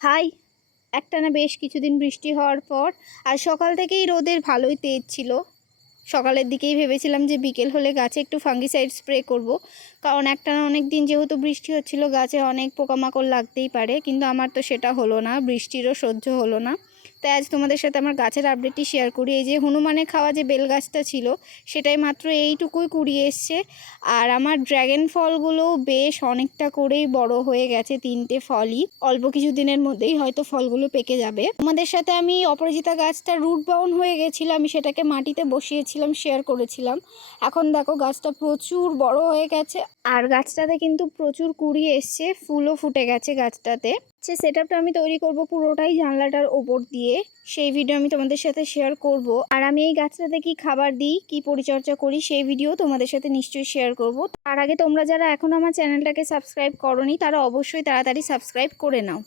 High! একটানা বেশ কিছুদিন বৃষ্টি হওয়ার পর আজ সকাল থেকেই রোদের ভালোই তেজ ছিল। সকালের দিকেই ভেবেছিলাম যে বিকেল হলে গাছে একটু ফাঙ্গিসাইড স্প্রে করব, কারণ একটানা অনেক দিন যেহেতু বৃষ্টি হচ্ছিল গাছে অনেক পোকামাকড় লাগতেই পারে, কিন্তু আমার তো সেটা হলো না, বৃষ্টিরও সহ্য হলো না। তাই আজ তোমাদের সাথে আমার গাছের আপডেটটি শেয়ার করি। এই যে হনুমানে খাওয়া যে বেল গাছটা ছিল সেটাই মাত্র এইটুকুই কুড়িয়ে এসছে, আর আমার ড্র্যাগন ফলগুলোও বেশ অনেকটা করেই বড় হয়ে গেছে। 3টে ফলই অল্প কিছু দিনের মধ্যেই হয়তো ফলগুলো পেকে যাবে। তোমাদের সাথে আমি অপরাজিতা গাছটা রুট বাউন্ড হয়ে গেছিলো, আমি সেটাকে মাটিতে বসিয়েছিলাম, শেয়ার করেছিলাম। এখন দেখো গাছটা প্রচুর বড় হয়ে গেছে, আর গাছটাতে কিন্তু প্রচুর কুড়ি এসছে, ফুলও ফুটে গেছে গাছটাতে। সে সেটআপটা আমি তৈরি করব পুরোটাই জানলাটার ওপর দিয়ে, সেই ভিডিও আমি তোমাদের সাথে শেয়ার করব। আর আমি এই গাছটাতে কি খাবার দিই, কি পরিচর্যা করি, সেই ভিডিও তোমাদের সাথে নিশ্চয়ই শেয়ার করব। তার আগে তোমরা যারা এখন আমার চ্যানেলটাকে সাবস্ক্রাইব করোনি তারা অবশ্যই তাড়াতাড়ি সাবস্ক্রাইব করে নাও।